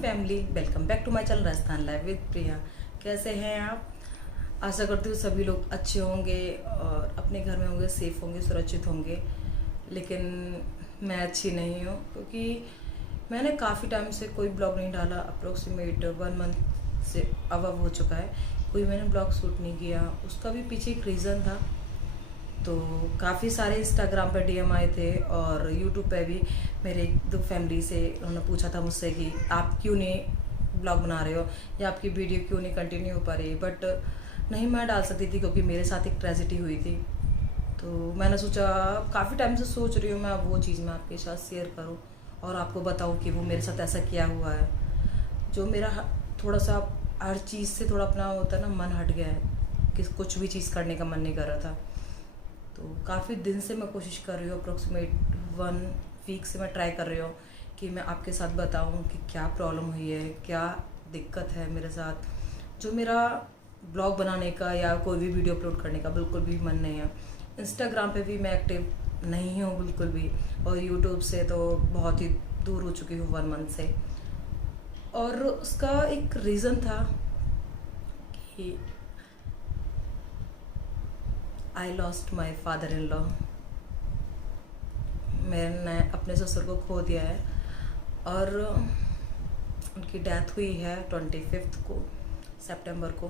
Family, welcome back to my channel Rajasthan live with Priya. कैसे हैं आप? आशा करती हूँ सभी लोग अच्छे होंगे और अपने घर में होंगे, सेफ होंगे, सुरक्षित होंगे। लेकिन मैं अच्छी नहीं हूँ क्योंकि मैंने काफ़ी टाइम से कोई ब्लॉग नहीं डाला। अप्रोक्सीमेट 1 मंथ से अबव हो चुका है, कोई मैंने ब्लॉग शूट नहीं किया। उसका भी पीछे एक रीज़न था। तो काफ़ी सारे इंस्टाग्राम पर डीएम आए थे और यूट्यूब पे भी मेरे एक दो फैमिली से उन्होंने पूछा था मुझसे कि आप क्यों नहीं ब्लॉग बना रहे हो या आपकी वीडियो क्यों नहीं कंटिन्यू हो पा रही। बट नहीं, मैं डाल सकती थी क्योंकि मेरे साथ एक ट्रेजिडी हुई थी। तो मैंने सोचा, काफ़ी टाइम से सोच रही हूँ मैं वो चीज़ मैं आपके साथ शेयर करूँ और आपको बताऊँ कि वो मेरे साथ ऐसा क्या हुआ है जो मेरा थोड़ा सा हर चीज़ से थोड़ा अपना होता है ना, मन हट गया है कि कुछ भी चीज़ करने का मन नहीं कर रहा था। तो काफ़ी दिन से मैं कोशिश कर रही हूँ, अप्रोक्सीमेट 1 वीक से मैं ट्राई कर रही हूँ कि मैं आपके साथ बताऊँ कि क्या प्रॉब्लम हुई है, क्या दिक्कत है मेरे साथ। जो मेरा ब्लॉग बनाने का या कोई भी वीडियो अपलोड करने का बिल्कुल भी मन नहीं है। इंस्टाग्राम पे भी मैं एक्टिव नहीं हूँ बिल्कुल भी, और यूट्यूब से तो बहुत ही दूर हो चुकी हूँ 1 मंथ से। और उसका एक रीज़न था कि I lost my father in law. मैंने अपने ससुर को खो दिया है और उनकी डेथ हुई है 25 को सितंबर को।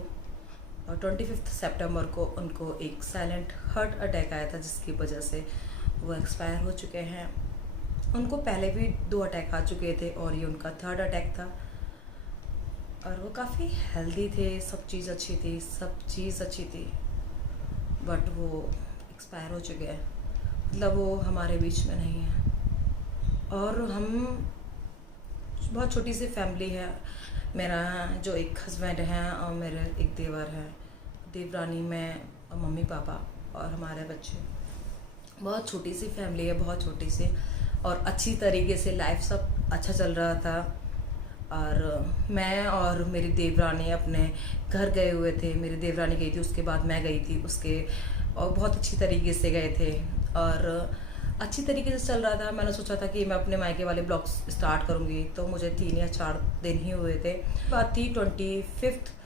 और 25 सितंबर को उनको एक साइलेंट हार्ट अटैक आया था जिसकी वजह से वो एक्सपायर हो चुके हैं। उनको पहले भी 2 अटैक आ चुके थे और ये उनका 3rd अटैक था। और वो काफ़ी हेल्दी थे, सब चीज़ अच्छी थी, बट वो एक्सपायर हो चुके हैं। मतलब वो हमारे बीच में नहीं है। और हम बहुत छोटी सी फैमिली है। मेरा जो एक हस्बैंड हैं और मेरे एक देवर है, देवरानी, मैं और मम्मी पापा और हमारे बच्चे। बहुत छोटी सी फैमिली है, बहुत छोटी सी, और अच्छी तरीके से लाइफ सब अच्छा चल रहा था। और मैं और मेरी देवरानी अपने घर गए हुए थे। मेरी देवरानी गई थी, उसके बाद मैं गई थी उसके, और बहुत अच्छी तरीके से गए थे और अच्छी तरीके से चल रहा था। मैंने सोचा था कि मैं अपने मायके वाले ब्लॉग्स स्टार्ट करूँगी, तो मुझे 3 या 4 दिन ही हुए थे। बात थी 25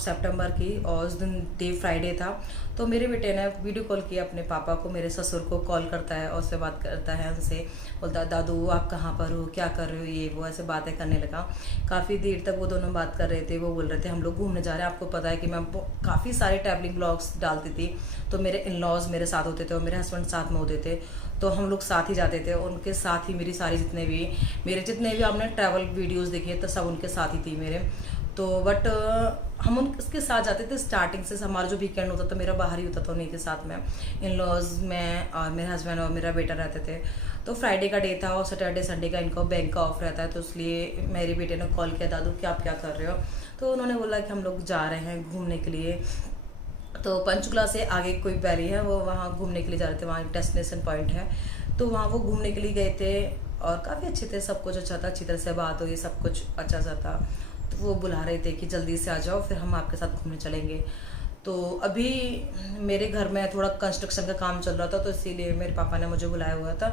सितंबर की और उस दिन डे फ्राइडे था। तो मेरे बेटे ने वीडियो कॉल किया अपने पापा को, मेरे ससुर को कॉल करता है और उससे बात करता है, उनसे बोलता है दादू आप कहाँ पर हो, क्या कर रहे हो, ये वो ऐसे बातें करने लगा। काफ़ी देर तक वो दोनों बात कर रहे थे। वो बोल रहे थे हम लोग घूमने जा रहे हैं। आपको पता है कि मैं काफ़ी सारे ट्रैवलिंग ब्लॉग्स डालती थी, तो मेरे इन लॉज मेरे साथ होते थे और मेरे हस्बैंड साथ में होते थे, तो हम लोग साथ ही जाते थे। उनके साथ ही मेरी सारी जितने भी आपने ट्रैवल वीडियोज़ देखे तो सब उनके साथ ही थी मेरे। तो बट हम उसके साथ जाते थे स्टार्टिंग से। हमारा जो वीकेंड होता था मेरा बाहर ही होता था उन्हीं के साथ में। इन लॉज में और मेरे हस्बैंड और मेरा बेटा रहते थे। तो फ्राइडे का डे था और सैटरडे संडे का इनको बैंक का ऑफ रहता है, तो इसलिए मेरे बेटे ने कॉल किया, दादू कि आप क्या कर रहे हो। तो उन्होंने बोला कि हम लोग जा रहे हैं घूमने के लिए। तो पंचकुला से आगे कोई वैली है, वो वहाँ घूमने के लिए जा रहे थे। वहाँ एक डेस्टिनेशन पॉइंट है, तो वहाँ वो घूमने के लिए गए थे और काफ़ी अच्छे थे, सब कुछ अच्छा था, अच्छी तरह से बात हुई, सब कुछ अच्छा सा था। तो वो बुला रहे थे कि जल्दी से आ जाओ, फिर हम आपके साथ घूमने चलेंगे। तो अभी मेरे घर में थोड़ा कंस्ट्रक्शन का काम चल रहा था, तो इसीलिए मेरे पापा ने मुझे बुलाया हुआ था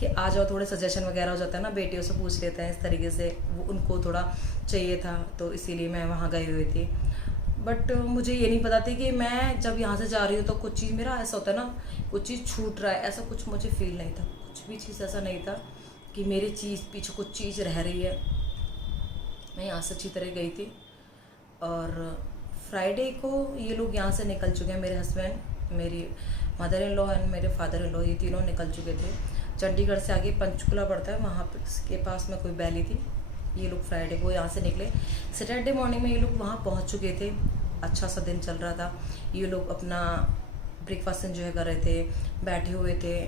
कि आ जाओ, थोड़े सजेशन वगैरह हो जाता है ना, बेटियों से पूछ लेते हैं इस तरीके से, वो उनको थोड़ा चाहिए था, तो इसीलिए मैं वहाँ गई हुई थी। बट मुझे ये नहीं पता थी कि मैं जब यहाँ से जा रही हूँ तो कुछ चीज़ मेरा ऐसा होता है ना, कुछ चीज़ छूट रहा है, ऐसा कुछ मुझे फील नहीं था। कुछ भी चीज़ ऐसा नहीं था कि मेरी चीज़ पीछे कुछ चीज़ रह रही है। मैं यहाँ से अच्छी तरह गई थी और फ्राइडे को ये लोग यहाँ से निकल चुके हैं। मेरे हस्बैंड, मेरी मदर इन लॉ एंड मेरे फादर इन लॉ, ये तीनों निकल चुके थे। चंडीगढ़ से आगे पंचकुला पड़ता है, वहाँ के पास में कोई वैली थी। ये लोग फ्राइडे को यहाँ से निकले। सैटरडे मॉर्निंग में ये लोग वहाँ पहुँच चुके थे। अच्छा सा दिन चल रहा था। ये लोग अपना ब्रेकफास्ट एंजॉय कर रहे थे, बैठे हुए थे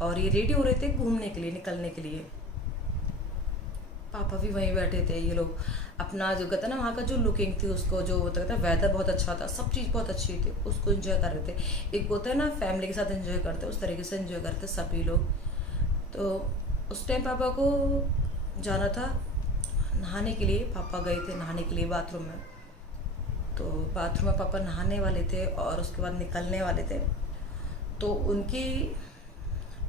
और ये रेडी हो रहे थे घूमने के लिए, निकलने के लिए। पापा भी वहीं बैठे थे। ये लोग अपना जो कहता है ना, वहाँ का जो लुकिंग थी, उसको जो होता था, वेदर बहुत अच्छा था, सब चीज़ बहुत अच्छी थी, उसको एंजॉय कर रहे थे। एक होता है ना फैमिली के साथ एंजॉय करते, उस तरीके से एंजॉय करते सभी लोग। तो उस टाइम पापा को जाना था नहाने के लिए। पापा गए थे नहाने के लिए बाथरूम में। तो बाथरूम में पापा नहाने वाले थे और उसके बाद निकलने वाले थे, तो उनकी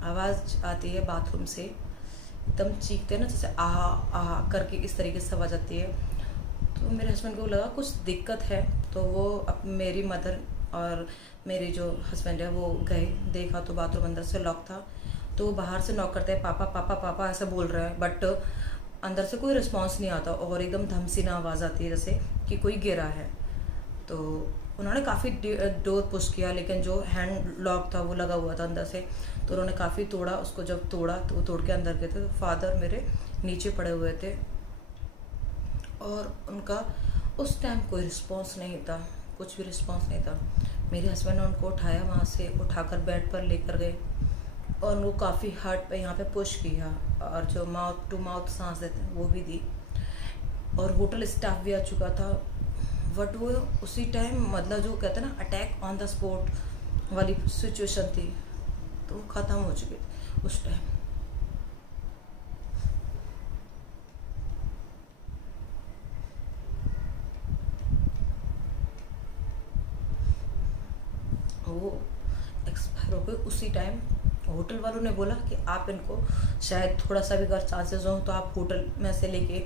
आवाज़ आती है बाथरूम से एकदम चीखते हैं ना, जैसे आहा आहा करके इस तरीके से आवाज़ आती है। तो मेरे हस्बैंड को लगा कुछ दिक्कत है, तो वो अब मेरी मदर और मेरे जो हस्बैंड है वो गए, देखा तो बाथरूम अंदर से लॉक था। तो वो बाहर से नॉक करते हैं, पापा पापा पापा ऐसा बोल रहा है, बट अंदर से कोई रिस्पांस नहीं आता और एकदम धमसीना आवाज़ आती है जैसे कि कोई गिरा है। तो उन्होंने काफ़ी डोर पुश किया, लेकिन जो हैंड लॉक था वो लगा हुआ था अंदर से। तो उन्होंने काफ़ी तोड़ा उसको, जब तोड़ा तो वो तोड़ के अंदर गए थे। तो फादर मेरे नीचे पड़े हुए थे और उनका उस टाइम कोई रिस्पांस नहीं था, कुछ भी रिस्पांस नहीं था। मेरे हस्बैंड ने उनको उठाया, वहाँ से उठाकर बेड पर लेकर गए और उनको काफ़ी हार्ट पे यहाँ पे पुश किया, और जो माउथ टू माउथ सांस देते हैं वो भी दी। और होटल स्टाफ भी आ चुका था, बट वो उसी टाइम मतलब जो कहते हैं ना अटैक ऑन द स्पॉट वाली सिचुएशन थी, तो वो ख़त्म हो चुकी थी उस टाइम। वो एक्सपायर हो गए उसी टाइम। होटल वालों ने बोला कि आप इनको शायद थोड़ा सा भी अगर चांसेस हो तो आप होटल में से लेके,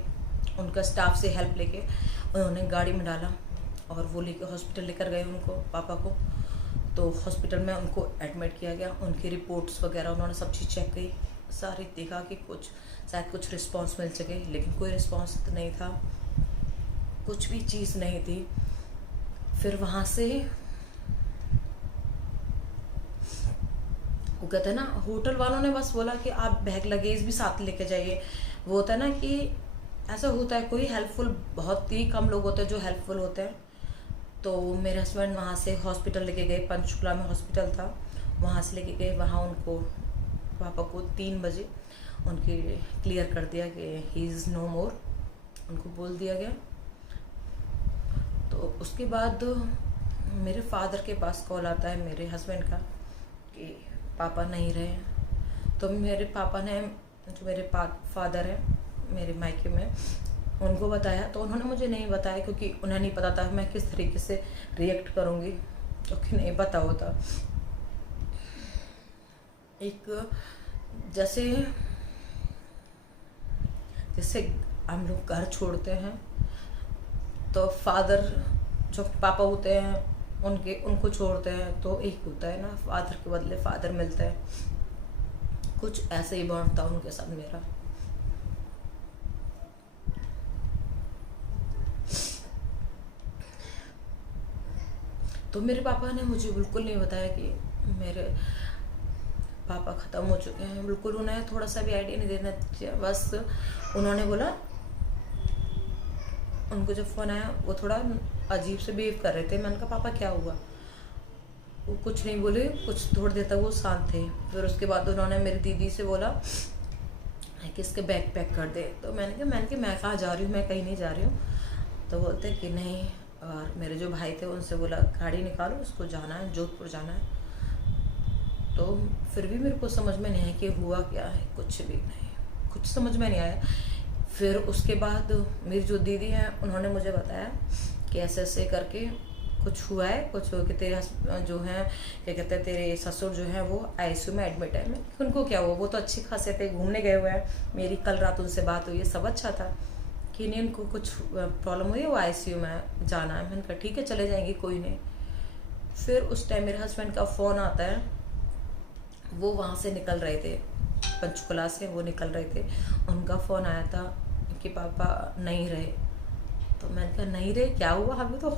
उनका स्टाफ से हेल्प लेके उन्होंने गाड़ी में डाला और वो लेके हॉस्पिटल लेकर गए उनको, पापा को। तो हॉस्पिटल में उनको एडमिट किया गया, उनकी रिपोर्ट्स वगैरह उन्होंने सब चीज़ चेक की, सारी देखा कि कुछ शायद कुछ रिस्पांस मिल सके, लेकिन कोई रिस्पांस नहीं था, कुछ भी चीज़ नहीं थी। फिर वहाँ से वो कहते हैं ना, होटल वालों ने बस बोला कि आप बैग लगेज भी साथ लेके जाइए। वो होता है ना कि ऐसा होता है, कोई हेल्पफुल, बहुत ही कम लोग होते हैं जो हेल्पफुल होते हैं। तो मेरे हस्बैंड वहाँ से हॉस्पिटल लेके गए, पंचकुला में हॉस्पिटल था, वहाँ से लेके गए। वहाँ उनको, पापा को 3 बजे उनकी क्लियर कर दिया कि ही इज़ नो मोर, उनको बोल दिया गया। तो उसके बाद मेरे फादर के पास कॉल आता है मेरे हस्बैंड का कि पापा नहीं रहे। तो मेरे पापा ने, जो मेरे फादर हैं मेरे मायके में, उनको बताया। तो उन्होंने मुझे नहीं बताया क्योंकि उन्हें नहीं पता था मैं किस तरीके से रिएक्ट करूँगी, क्योंकि नहीं पता होता। एक जैसे जैसे हम लोग घर छोड़ते हैं तो फादर, जो पापा होते हैं उनको छोड़ते हैं, तो एक होता है ना, फादर के बदले फादर मिलता है। कुछ ऐसे ही बॉन्ड था उनके साथ मेरा। तो मेरे पापा ने मुझे बिल्कुल नहीं बताया कि मेरे पापा ख़त्म हो चुके हैं, बिल्कुल उन्हें थोड़ा सा भी आइडिया नहीं देना चाहिए। बस उन्होंने बोला, उनको जब फ़ोन आया वो थोड़ा अजीब से बिहेव कर रहे थे। मैंने कहा पापा क्या हुआ? वो कुछ नहीं बोले, कुछ थोड़ी देर तक वो शांत थे। फिर उसके बाद उन्होंने मेरी दीदी से बोला कि इसके बैग पैक कर दे। तो मैंने कहा मैं कहाँ जा रही हूँ, मैं कहीं नहीं जा रही हूँ। तो बोलते कि नहीं। और मेरे जो भाई थे उनसे बोला गाड़ी निकालो, उसको जाना है, जोधपुर जाना है। तो फिर भी मेरे को समझ में नहीं आया कि हुआ क्या है, कुछ भी नहीं, कुछ समझ में नहीं आया। फिर उसके बाद मेरी जो दीदी हैं उन्होंने मुझे बताया कि ऐसे ऐसे करके कुछ हुआ है, कुछ हो कि तेरे जो हैं क्या कहते हैं, तेरे ससुर जो हैं वो आईसीयू में एडमिट है। मैं उनको क्या हुआ, वो तो अच्छी खासे थे, घूमने गए हुए हैं। मेरी कल रात उनसे बात हुई है, सब अच्छा था कि नहीं उनको कुछ प्रॉब्लम हुई है, वो आईसीयू में जाना है। मैंने कहा ठीक है चले जाएंगे, कोई नहीं। फिर उस टाइम मेरे हस्बैंड का फ़ोन आता है, वो वहाँ से निकल रहे थे, पंचकुला से वो निकल रहे थे। उनका फ़ोन आया था कि पापा नहीं रहे। तो मैंने कहा नहीं रहे, क्या हुआ? हम तो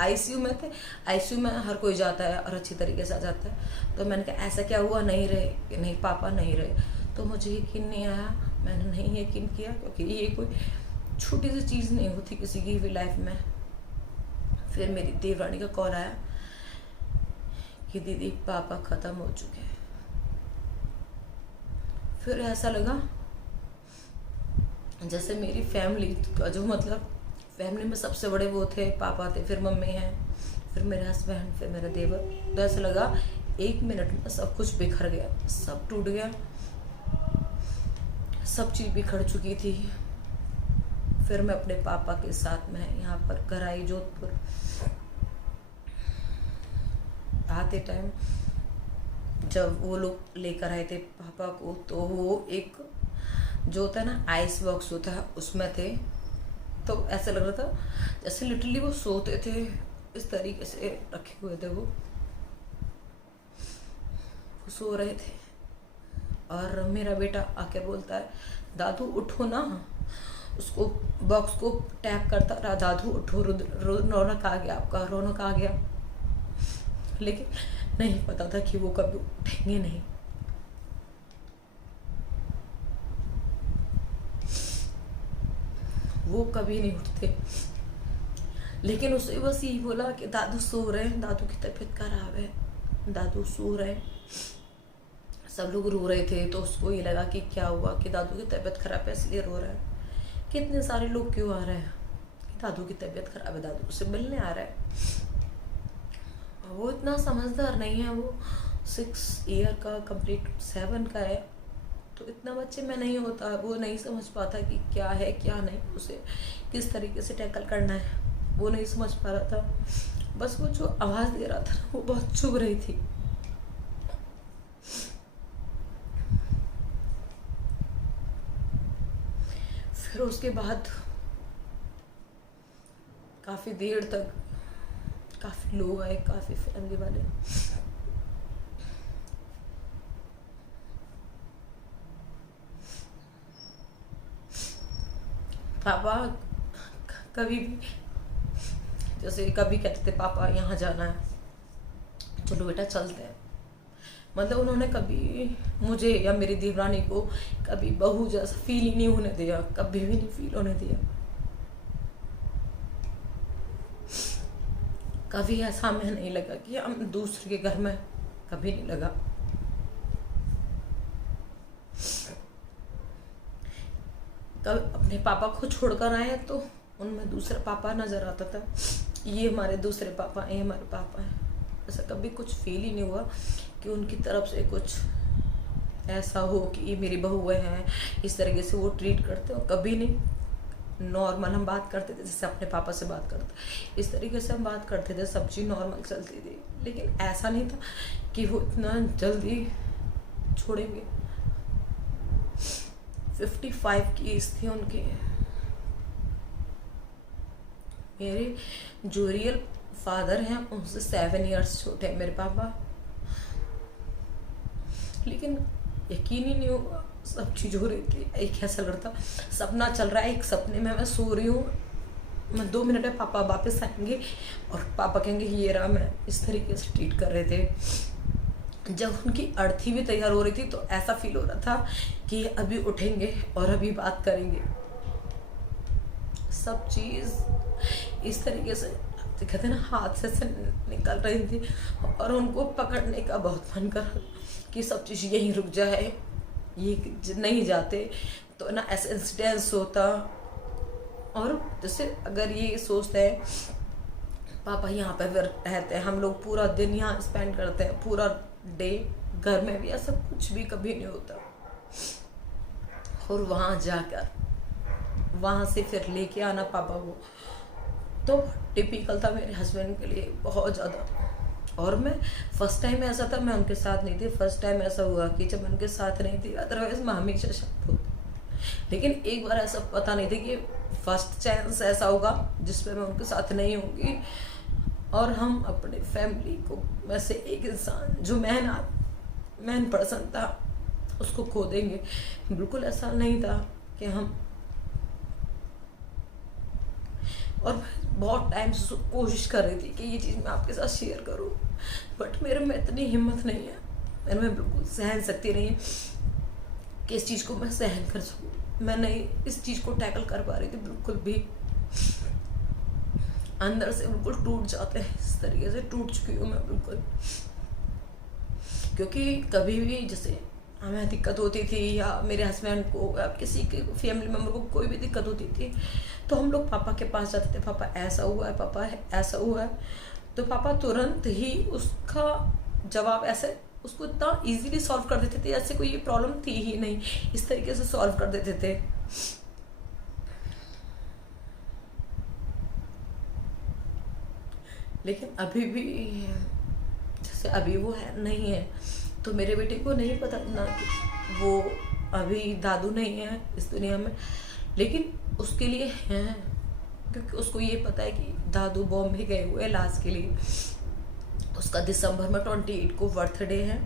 आईसीयू में थे, आईसीयू में हर कोई जाता है और अच्छी तरीके से आ जाता है। तो मैंने कहा ऐसा क्या हुआ, नहीं रहे? कि नहीं पापा नहीं रहे। तो मुझे यकीन नहीं आया, मैंने नहीं यकीन किया, क्योंकि ये कोई छोटी सी चीज़ नहीं होती किसी की भी लाइफ में। फिर मेरी देवरानी का कॉल आया कि दीदी पापा ख़त्म हो चुके हैं। फिर ऐसा लगा जैसे मेरी फैमिली का जो, मतलब फैमिली में सबसे बड़े वो थे, पापा थे, फिर मम्मी हैं, फिर मेरे हस्बैंड, फिर मेरा देवर। तो ऐसा लगा 1 मिनट में सब कुछ बिखर गया, सब टूट गया, सब चीज़ बिखर चुकी थी। फिर मैं अपने पापा के साथ में यहाँ पर घर आई जोधपुर। आते टाइम जब वो लोग लेकर आए थे पापा को, तो वो एक जो होता है ना आइस बॉक्स होता है उसमें थे। तो ऐसा लग रहा था जैसे लिटरली वो सोते थे, इस तरीके से रखे हुए थे वो सो रहे थे। और मेरा बेटा आके बोलता है दादू उठो ना, उसको बॉक्स को टैप करता रहा, दादू उठो, रौनक आ गया, आपका रौनक आ गया। लेकिन नहीं पता था कि वो कभी उठेंगे नहीं। वो कभी नहीं उठते। लेकिन उसे बस यही बोला कि दादू सो रहे हैं, दादू की तबीयत खराब है, दादू सो रहे हैं। सब लोग रो रहे थे तो उसको ये लगा कि क्या हुआ, कि दादू की तबीयत खराब है इसलिए रो रहा है। कितने सारे लोग क्यों आ रहे हैं कि दादू की तबीयत खराब है, दादू से मिलने आ रहा है। वो इतना समझदार नहीं है, वो 6 ईयर का कंप्लीट 7 का है। तो इतना बच्चे में नहीं होता, वो नहीं समझ पाता कि क्या है क्या नहीं, उसे किस तरीके से टैकल करना है, वो नहीं समझ पा रहा था। बस वो जो आवाज़ दे रहा था वो बहुत चुभ रही थी। फिर उसके बाद काफ़ी देर तक काफ़ी लोग आए, काफ़ी फैमिली वाले। पापा कभी भी जैसे कभी कहते थे पापा यहाँ जाना है, चलो बेटा चलते हैं। मतलब उन्होंने कभी मुझे या मेरी देवरानी को कभी बहू जैसा फील ही नहीं होने दिया, कभी भी नहीं फील होने दिया। कभी ऐसा हमें नहीं लगा कि हम दूसरे के घर में, कभी नहीं लगा। कभी अपने पापा को छोड़कर आए तो उनमें दूसरा पापा नजर आता था, ये हमारे दूसरे पापा, ये हमारे पापा हैं। ऐसा कभी कुछ फील ही नहीं हुआ कि उनकी तरफ से कुछ ऐसा हो कि ये मेरी बहुएं हैं, इस तरीके से वो ट्रीट करते हो, कभी नहीं। नॉर्मल हम बात करते थे जैसे अपने पापा से बात करते, इस तरीके से हम बात करते थे, सब चीज़ नॉर्मल चलती थी। लेकिन ऐसा नहीं था कि वो इतना जल्दी छोड़ेंगे। 55 की एज थी उनकी। मेरे जो रियल फादर हैं उनसे 7 इयर्स छोटे हैं मेरे पापा। लेकिन यकीन ही नहीं हुआ, सब चीज़ हो रही थी। एक ऐसा लगता सपना चल रहा है, एक सपने में मैं सो रही हूँ, मैं 2 मिनट में पापा वापस आएंगे और पापा कहेंगे ये रहा मैं, इस तरीके से ट्रीट कर रहे थे। जब उनकी अर्थी भी तैयार हो रही थी तो ऐसा फील हो रहा था कि अभी उठेंगे और अभी बात करेंगे। सब चीज़ इस तरीके से कहते हैं ना हाथ से निकल रही थी, और उनको पकड़ने का बहुत मन कर कि सब चीज़ यहीं रुक जाए, ये नहीं जाते तो ना ऐसा इंसिडेंस होता। और जैसे अगर ये सोचते हैं पापा यहाँ पे रहते हैं, हम लोग पूरा दिन यहाँ स्पेंड करते हैं, पूरा डे घर में भी, ऐसा कुछ भी कभी नहीं होता। और वहाँ जाकर वहाँ से फिर लेके आना पापा को, तो टिपिकल था मेरे हस्बैंड के लिए बहुत ज़्यादा। और मैं फर्स्ट टाइम ऐसा था मैं उनके साथ नहीं थी, फर्स्ट टाइम ऐसा हुआ कि जब मैं उनके साथ नहीं थी, अदरवाइज मैं हमेशा साथ होती। लेकिन एक बार ऐसा पता नहीं था कि फर्स्ट चांस ऐसा होगा जिसमें मैं उनके साथ नहीं होंगी, और हम अपने फैमिली को में से एक इंसान जो मैन पर्सन था उसको खो देंगे। बिल्कुल ऐसा नहीं था कि हम, और बहुत टाइम से कोशिश कर रही थी कि ये चीज़ मैं आपके साथ शेयर करूं, बट मेरे में इतनी हिम्मत नहीं है, मेरे में बिल्कुल सहन शक्ति नहीं है कि इस चीज़ को मैं सहन कर सकूं। मैं नहीं इस चीज़ को टैकल कर पा रही थी बिल्कुल भी। अंदर से बिल्कुल टूट जाते हैं, इस तरीके से टूट चुकी हूँ मैं बिल्कुल। क्योंकि कभी भी जैसे हमें दिक्कत होती थी या मेरे हस्बैंड को या किसी के फैमिली मेम्बर को कोई भी दिक्कत होती थी तो हम लोग पापा के पास जाते थे, पापा ऐसा हुआ है, पापा ऐसा हुआ है, तो पापा तुरंत ही उसका जवाब ऐसे उसको इतना इजीली सॉल्व कर देते थे जैसे कोई प्रॉब्लम थी ही नहीं, इस तरीके से सॉल्व कर देते थे। लेकिन अभी भी जैसे अभी वो है नहीं है, तो मेरे बेटे को नहीं पता ना कि वो अभी दादू नहीं है इस दुनिया में, लेकिन उसके लिए हैं, क्योंकि उसको ये पता है कि दादू बॉम्बे गए हुए इलाज के लिए। उसका दिसंबर में 28 को बर्थडे है।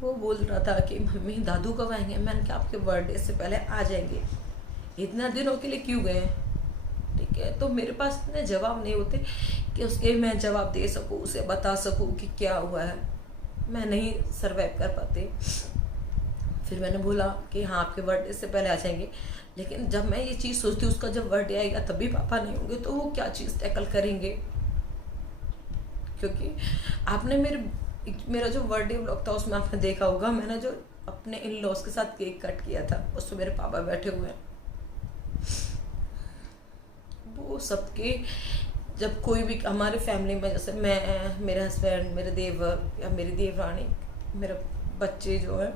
वो बोल रहा था कि मम्मी दादू कब आएंगे। मैंने कहा आपके बर्थडे से पहले आ जाएंगे, इतना दिनों के लिए क्यों गए हैं, ठीक है। तो मेरे पास इतने जवाब नहीं होते कि उसके मैं जवाब दे सकूँ, उसे बता सकूँ कि क्या हुआ है, मैं नहीं सर्वाइव कर पाती। फिर मैंने बोला कि हाँ आपके बर्थडे से पहले आ जाएंगे, लेकिन जब मैं ये चीज़ सोचती हूँ उसका जब बर्थडे आएगा तभी पापा नहीं होंगे, तो वो क्या चीज़ टैकल करेंगे। क्योंकि आपने मेरा जो बर्थडे व्लॉग था उसमें आपने देखा होगा, मैंने जो अपने इन लॉज के साथ केक कट किया था उसमें मेरे पापा बैठे हुए हैं। वो सबके, जब कोई भी हमारे फैमिली में, जैसे मैं, मेरे हस्बैंड, मेरे देवर या मेरी देवरानी, मेरे बच्चे जो है,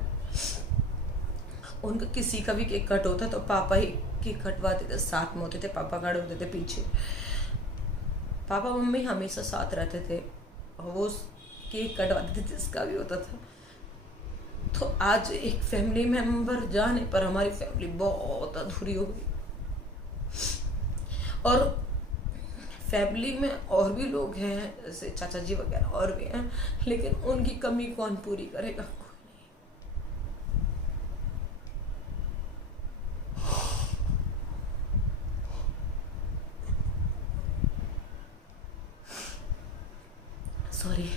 उनका किसी का भी केक कट होता तो पापा ही केक कटवाते थे, साथ में होते थे, पापा खड़े होते थे पीछे। पापा मम्मी हमेशा साथ रहते थे और वो केक कटवाते थे जिसका भी होता था। तो आज एक फैमिली मेंबर जाने पर हमारी फैमिली बहुत अधूरी हो गई। और फैमिली में और भी लोग हैं, जैसे चाचा जी वगैरह और भी हैं, लेकिन उनकी कमी कौन पूरी करेगा, कोई नहीं। सॉरी,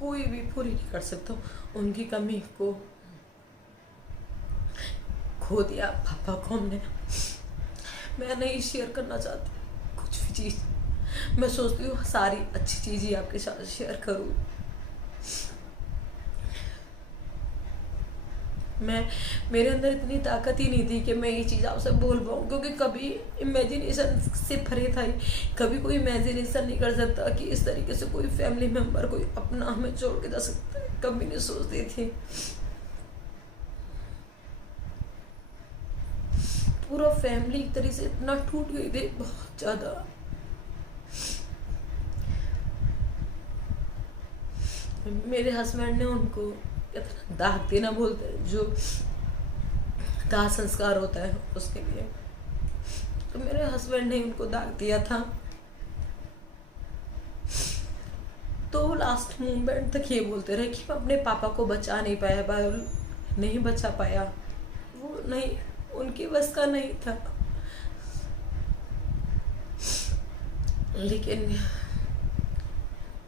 कोई भी पूरी नहीं कर सकता उनकी कमी को। खो दिया पापा को हमने। मैं नहीं शेयर करना चाहती कुछ भी चीज़, मैं सोचती हूँ सारी अच्छी चीज़ ही आपके साथ शेयर करूँ। मेरे अंदर इतनी ताकत ही नहीं थी कि मैं ये चीज़ आपसे बोल पाऊँ, क्योंकि कभी इमेजिनेशन से भरे था ही, कभी कोई इमेजिनेशन नहीं कर सकता कि इस तरीके से कोई फैमिली मेम्बर, कोई अपना हमें छोड़ के जा सकता है, कभी नहीं सोचती थी। पूरा फैमिली एक तरीके से इतना टूट गई थी, बहुत ज़्यादा। मेरे हस्बैंड ने उनको दाग देना बोलते हैं, जो दाह संस्कार होता है उसके लिए, तो मेरे हस्बैंड ने उनको दाग दिया था। तो लास्ट मोमेंट तक ये बोलते रहे कि मैं अपने पापा को बचा नहीं पाया, बायोल नहीं बचा पाया, वो नहीं, उनकी बस का नहीं था। लेकिन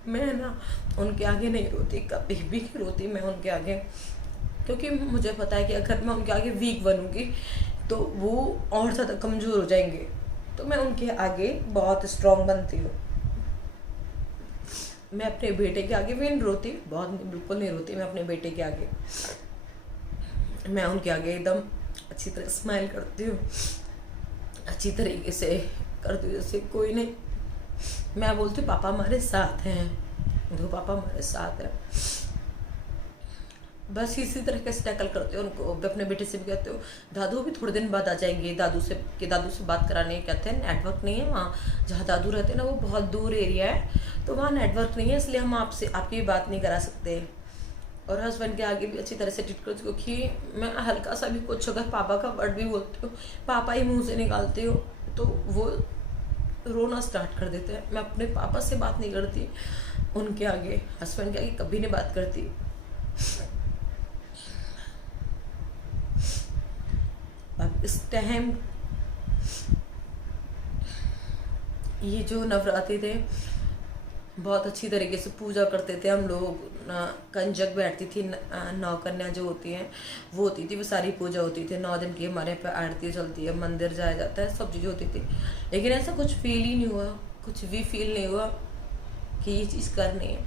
मैं ना उनके आगे नहीं रोती, कभी भी नहीं रोती मैं उनके आगे, क्योंकि मुझे पता है कि अगर मैं उनके आगे वीक बनूंगी तो वो और ज़्यादा कमज़ोर हो जाएंगे। तो मैं उनके आगे बहुत स्ट्रांग बनती हूँ। मैं अपने बेटे के आगे भी नहीं रोती, बहुत बिल्कुल नहीं रोती मैं अपने बेटे के आगे। मैं उनके आगे एकदम अच्छी तरह स्माइल करती हूँ, अच्छी तरीके से करती हूँ जैसे कोई नहीं। मैं बोलती हूँ पापा हमारे साथ हैं, दो पापा हमारे साथ हैं, बस इसी तरह से टैकल करते हो उनको। अपने बेटे से भी कहते हो दादू भी थोड़े दिन बाद आ जाएंगे, दादू से बात कराने। कहते हैं नेटवर्क नहीं है वहाँ, जहाँ दादू रहते हैं ना वो बहुत दूर एरिया है, तो वहाँ नेटवर्क नहीं है, इसलिए हम आपसे आपकी बात नहीं करा सकते। और हस्बैंड के आगे भी अच्छी तरह से ट्रीट करती हूँ, क्योंकि मैं हल्का सा भी कुछ अगर पापा का वर्ड भी बोलती हूँ, पापा ही मुँह से निकालती हूँ, तो वो रोना स्टार्ट कर देते हैं। मैं अपने पापा से बात नहीं करती उनके आगे, हस्बैंड के आगे कभी नहीं बात करती। अब इस टाइम ये जो नवरात्रि थे बहुत अच्छी तरीके से पूजा करते थे हम लोग। कंजक बैठती थी, 9 कन्या जो होती हैं वो होती थी, वो सारी पूजा होती थी 9 दिन की। हमारे यहाँ पे आरती चलती है, मंदिर जाया जाता है, सब चीज़ें होती थी। लेकिन ऐसा कुछ फील ही नहीं हुआ, कुछ भी फील नहीं हुआ कि ये चीज़ करनी है।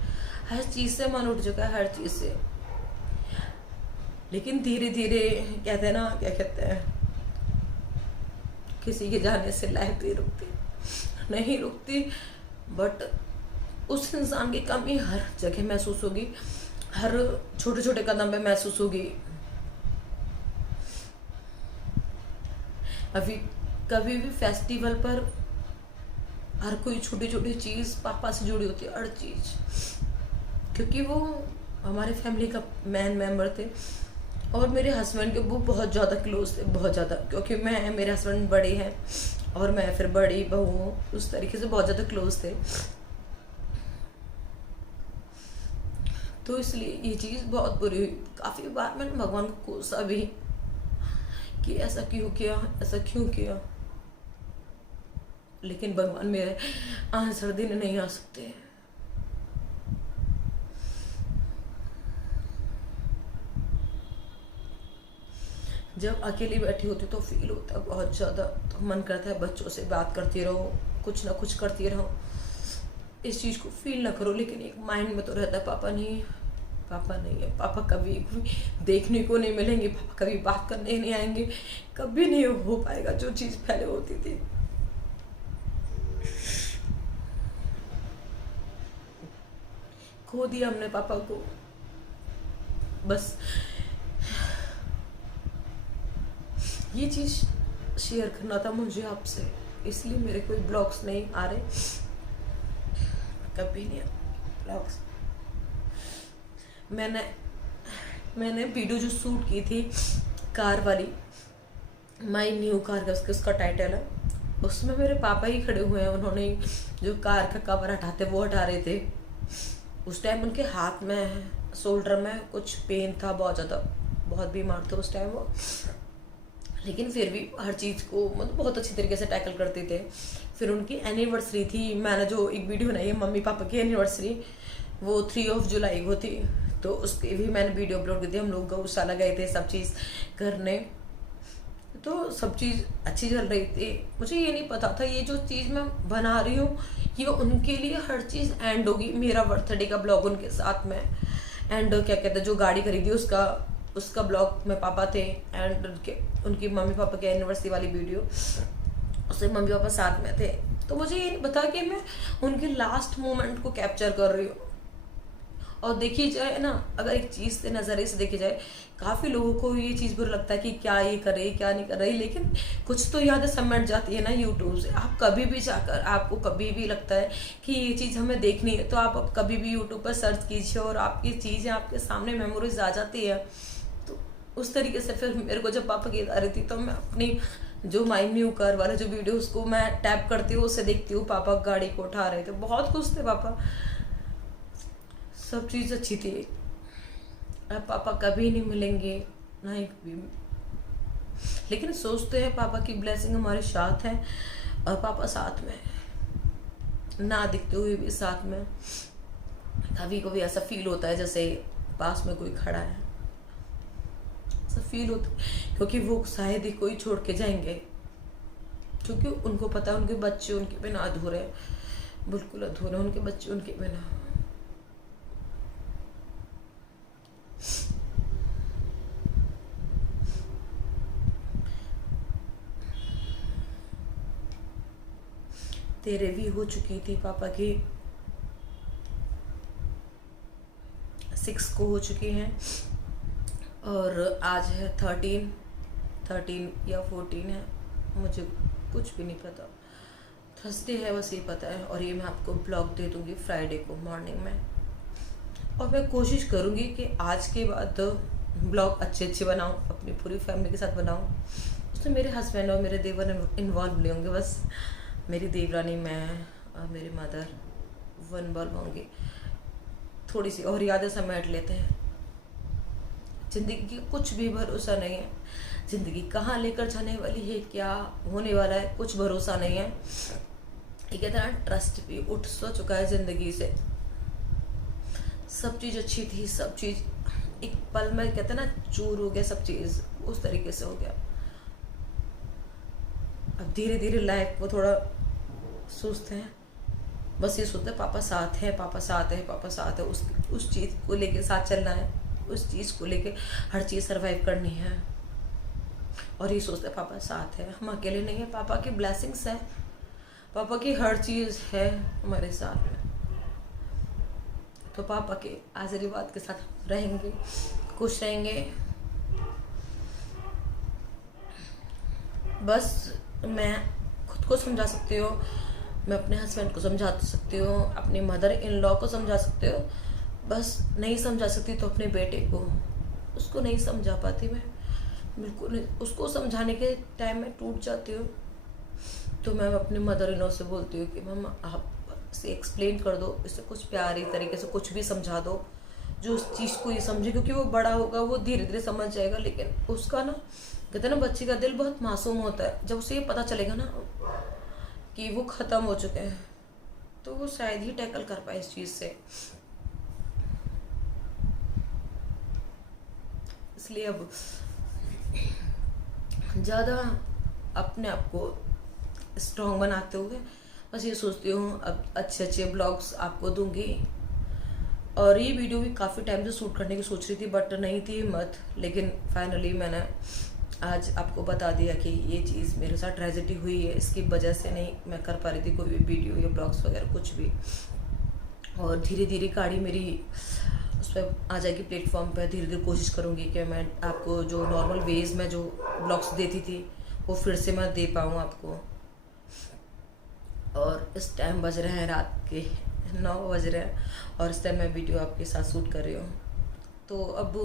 हर चीज़ से मन उठ चुका है, हर चीज़ से। लेकिन धीरे धीरे कहते हैं ना, क्या कहते हैं, किसी के जाने से लाइफ नहीं रुकती, बट उस इंसान की कमी हर जगह महसूस होगी, हर छोटे छोटे कदम पे महसूस होगी। अभी कभी भी फेस्टिवल पर हर कोई छोटी छोटी चीज़ पापा से जुड़ी होती है, हर चीज़, क्योंकि वो हमारे फैमिली का मेन मेंबर थे। और मेरे हस्बैंड के वो बहुत ज़्यादा क्लोज थे, बहुत ज़्यादा, क्योंकि मेरे हस्बैंड बड़े हैं और मैं फिर बड़ी बहू हूँ, उस तरीके से बहुत ज़्यादा क्लोज थे। तो इसलिए ये चीज़ बहुत बुरी हुई। काफ़ी बार मैंने भगवान को कोसा भी कि ऐसा क्यों किया, ऐसा क्यों किया, लेकिन भगवान मेरे आंसर देने नहीं आ सकते। जब अकेली बैठी होती तो फील होता है बहुत ज़्यादा, तो मन करता है बच्चों से बात करती रहो, कुछ ना कुछ करती रहो, इस चीज़ को फील ना करो। लेकिन एक माइंड में तो रहता है पापा नहीं है, पापा नहीं है, पापा कभी देखने को नहीं मिलेंगे, पापा कभी बात करने नहीं आएंगे, कभी नहीं हो पाएगा जो चीज़ पहले होती थी। खो दिया हमने पापा को। बस ये चीज़ शेयर करना था मुझे आपसे, इसलिए मेरे कोई ब्लॉग्स नहीं आ रहे, कभी नहीं ब्लॉग्स। मैंने वीडियो जो शूट की थी कार वाली, माई न्यू कार का उसका टाइटल है, उसमें मेरे पापा ही खड़े हुए हैं। उन्होंने जो कार का कवर हटाते वो हटा रहे थे। उस टाइम उनके हाथ में, शोल्डर में कुछ पेन था, बहुत ज़्यादा, बहुत बीमार थे उस टाइम वो, लेकिन फिर भी हर चीज़ को मतलब बहुत अच्छी तरीके से टैकल करते थे। फिर उनकी एनिवर्सरी थी, मैंने जो एक वीडियो बनाई है मम्मी पापा की एनिवर्सरी, वो 3 जुलाई को थी, तो उसकी भी मैंने वीडियो अपलोड की थी। हम लोग गौशाला गए थे सब चीज़ करने, तो सब चीज़ अच्छी चल रही थी। मुझे ये नहीं पता था ये जो चीज़ मैं बना रही हूँ ये उनके लिए हर चीज़ एंड होगी। मेरा बर्थडे का ब्लॉग उनके साथ में एंड, क्या कहते हैं, जो गाड़ी खरीदी उसका ब्लॉग में पापा थे, एंड उनकी मम्मी पापा की एनिवर्सरी वाली वीडियो उससे मम्मी पापा साथ में थे। तो मुझे ये नहीं पता कि मैं उनके लास्ट मोमेंट को कैप्चर कर रही हूँ। और देखी जाए ना, अगर एक चीज़ से नज़रिए से देखी जाए, काफ़ी लोगों को ये चीज़ बुरा लगता है कि क्या ये कर रही, क्या नहीं कर रही, लेकिन कुछ तो यादें समझ जाती है ना यूट्यूब से। आप कभी भी जाकर, आपको कभी भी लगता है कि ये चीज़ हमें देखनी है, तो आप कभी भी यूट्यूब पर सर्च कीजिए और आपकी चीज़ें आपके सामने मेमोरीज आ जाती है। तो उस तरीके से फिर मेरे को जब पापा की याद आ रही थी, तो मैं अपनी जो माई न्यू कार वाला जो वीडियो उसको मैं टैप करती हूँ, उससे देखती हूँ पापा गाड़ी को उठा रहे थे, बहुत खुश थे पापा, सब चीज़ अच्छी थी। अब पापा कभी नहीं मिलेंगे, ना ही कभी, लेकिन सोचते हैं पापा की ब्लेसिंग हमारे साथ है, और पापा साथ में ना दिखते हुए भी साथ में। कभी कभी ऐसा फील होता है जैसे पास में कोई खड़ा है, ऐसा फील होता है, क्योंकि वो शायद ही कोई छोड़ के जाएंगे, क्योंकि उनको पता है उनके बच्चे उनके बिना अधूरे हैं, बिल्कुल अधूरे, उनके बच्चे उनके बिना। तेरे भी हो चुकी थी पापा की, 6 को हो चुकी हैं, और आज है 13 या 14 है, मुझे कुछ भी नहीं पता। थर्सडे है बस ये पता है, और ये मैं आपको ब्लॉग दे दूँगी फ्राइडे को मॉर्निंग में। और मैं कोशिश करूँगी कि आज के बाद ब्लॉग अच्छे बनाऊँ, अपनी पूरी फैमिली के साथ बनाऊँ। उसमें मेरे हस्बैंड और मेरे देवर इन्वॉल्व नहीं होंगे, बस मेरी देवरानी, मैं और मेरी मदर वो इन्वॉल्व होंगे। थोड़ी सी और यादें समेट लेते हैं। ज़िंदगी की कुछ भी भरोसा नहीं है, ज़िंदगी कहाँ लेकर जाने वाली है, क्या होने वाला है, कुछ भरोसा नहीं है। ये कहते हैं ट्रस्ट भी उठ सो चुका है ज़िंदगी से। सब चीज़ अच्छी थी, सब चीज़ एक पल में कहते हैं ना चूर हो गया, सब चीज़ उस तरीके से हो गया। अब धीरे धीरे लाइफ को थोड़ा सोचते हैं, बस ये सोचते हैं पापा साथ है, पापा साथ है, पापा साथ है, उस चीज़ को लेके साथ चलना है, उस चीज़ को लेके हर चीज़ सरवाइव करनी है। और ये सोचते हैं पापा साथ है, हम अकेले नहीं है, पापा की ब्लेसिंग्स है, पापा की हर चीज़ है हमारे साथ में। तो पापा के आशीर्वाद के साथ रहेंगे, खुश रहेंगे। बस मैं खुद को समझा सकती हूँ, मैं अपने हस्बैंड को समझा सकती हूँ, अपनी मदर इन लॉ को समझा सकती हूँ, बस नहीं समझा सकती तो अपने बेटे को, उसको नहीं समझा पाती मैं, बिल्कुल नहीं। उसको समझाने के टाइम में टूट जाती हूँ। तो मैं अपनी मदर इन लॉ से बोलती हूँ कि मम्मा आप इसे एक्सप्लेन कर दो, इसे कुछ प्यारी तरीके से कुछ भी समझा दो जो उस चीज़ को ये समझे, क्योंकि वो बड़ा होगा, वो धीरे धीरे समझ जाएगा। लेकिन उसका ना, कहते हैं ना, बच्चे का दिल बहुत मासूम होता है। जब उसे ये पता चलेगा ना कि वो ख़त्म हो चुके हैं, तो वो शायद ही टैकल कर पाए इस चीज़ से। इसलिए अब ज़्यादा अपने आप को स्ट्रॉन्ग बनाते हुए बस ये सोचती हूँ अब अच्छे अच्छे ब्लॉग्स आपको दूंगी। और ये वीडियो भी काफ़ी टाइम से शूट करने की सोच रही थी, बट नहीं थी हिम्मत। लेकिन फाइनली मैंने आज आपको बता दिया कि ये चीज़ मेरे साथ ट्रेजेडी हुई है, इसकी वजह से नहीं मैं कर पा रही थी कोई भी वीडियो या ब्लॉग्स वगैरह कुछ भी। और धीरे धीरे गाड़ी मेरी उस पर आ जाएगी प्लेटफॉर्म पर। धीरे धीरे कोशिश करूँगी कि मैं आपको जो नॉर्मल वेज में जो ब्लॉग्स देती थी वो फिर से मैं दे पाऊँ आपको। और इस टाइम बज रहे हैं रात के 9 बज रहे हैं और इस टाइम मैं वीडियो आपके साथ शूट कर रही हूँ। तो अब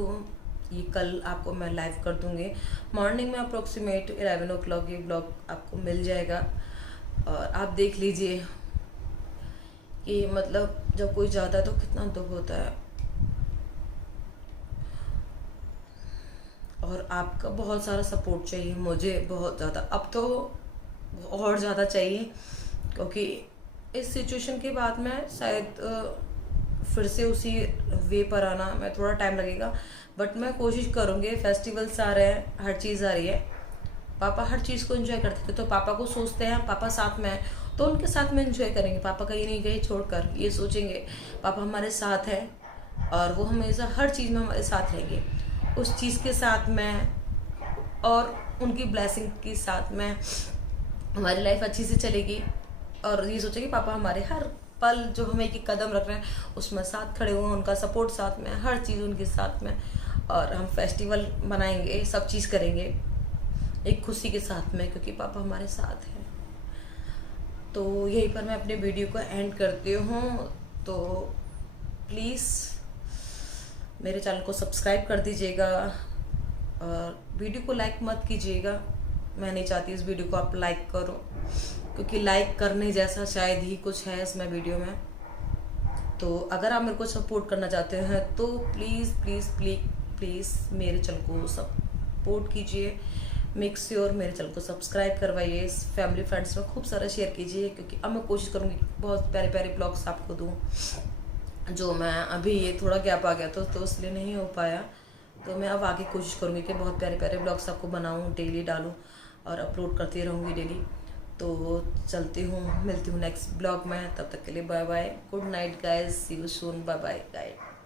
ये कल आपको मैं लाइव कर दूँगी मॉर्निंग में अप्रोक्सीमेट 11 o'clock। ये ब्लॉग आपको मिल जाएगा और आप देख लीजिए कि मतलब जब कोई जाता है तो कितना दुख होता है। और आपका बहुत सारा सपोर्ट चाहिए मुझे, बहुत ज़्यादा, अब तो और ज़्यादा चाहिए, क्योंकि इस सिचुएशन के बाद में शायद फिर से उसी वे पर आना में थोड़ा टाइम लगेगा। बट मैं कोशिश करूँगी। फेस्टिवल्स आ रहे हैं, हर चीज़ आ रही है। पापा हर चीज़ को एंजॉय करते थे, तो पापा को सोचते हैं पापा साथ में हैं तो उनके साथ में एंजॉय करेंगे। पापा कहीं नहीं गए छोड़कर, ये सोचेंगे पापा हमारे साथ हैं और वो हमेशा हर चीज़ में हमारे साथ रहेंगे। उस चीज़ के साथ में और उनकी ब्लेसिंग के साथ में हमारी लाइफ अच्छी से चलेगी। और ये सोचेंगे पापा हमारे हर पल जो हमें एक कदम रख रहे हैं उसमें साथ खड़े हुए, उनका सपोर्ट साथ में, हर चीज़ उनके साथ में। और हम फेस्टिवल मनाएंगे, सब चीज़ करेंगे एक खुशी के साथ में, क्योंकि पापा हमारे साथ हैं। तो यहीं पर मैं अपने वीडियो को एंड करती हूँ। तो प्लीज़ मेरे चैनल को सब्सक्राइब कर दीजिएगा और वीडियो को लाइक मत कीजिएगा। मैं नहीं चाहती इस वीडियो को आप लाइक करो, क्योंकि लाइक करने जैसा शायद ही कुछ है इसमें वीडियो में। तो अगर आप मेरे को सपोर्ट करना चाहते हैं तो प्लीज़ प्लीज़ प्लीज़ प्लीज़ मेरे चैनल को सपोर्ट कीजिए। मेक श्योर मेरे चैनल को सब्सक्राइब करवाइए, इस फैमिली फ्रेंड्स में खूब सारा शेयर कीजिए, क्योंकि अब मैं कोशिश करूँगी बहुत प्यारे प्यारे ब्लॉग्स आपको दूँ। जो मैं अभी ये थोड़ा गैप आ गया तो इसलिए नहीं हो पाया। तो मैं अब आगे कोशिश करूँगी कि बहुत प्यारे प्यारे ब्लॉग्स आपको बनाऊँ, डेली डालूँ और अपलोड करती रहूँगी डेली। तो चलती हूँ, मिलती हूँ नेक्स्ट ब्लॉग में। तब तक के लिए bye bye, good night guys, see you soon, bye bye guys.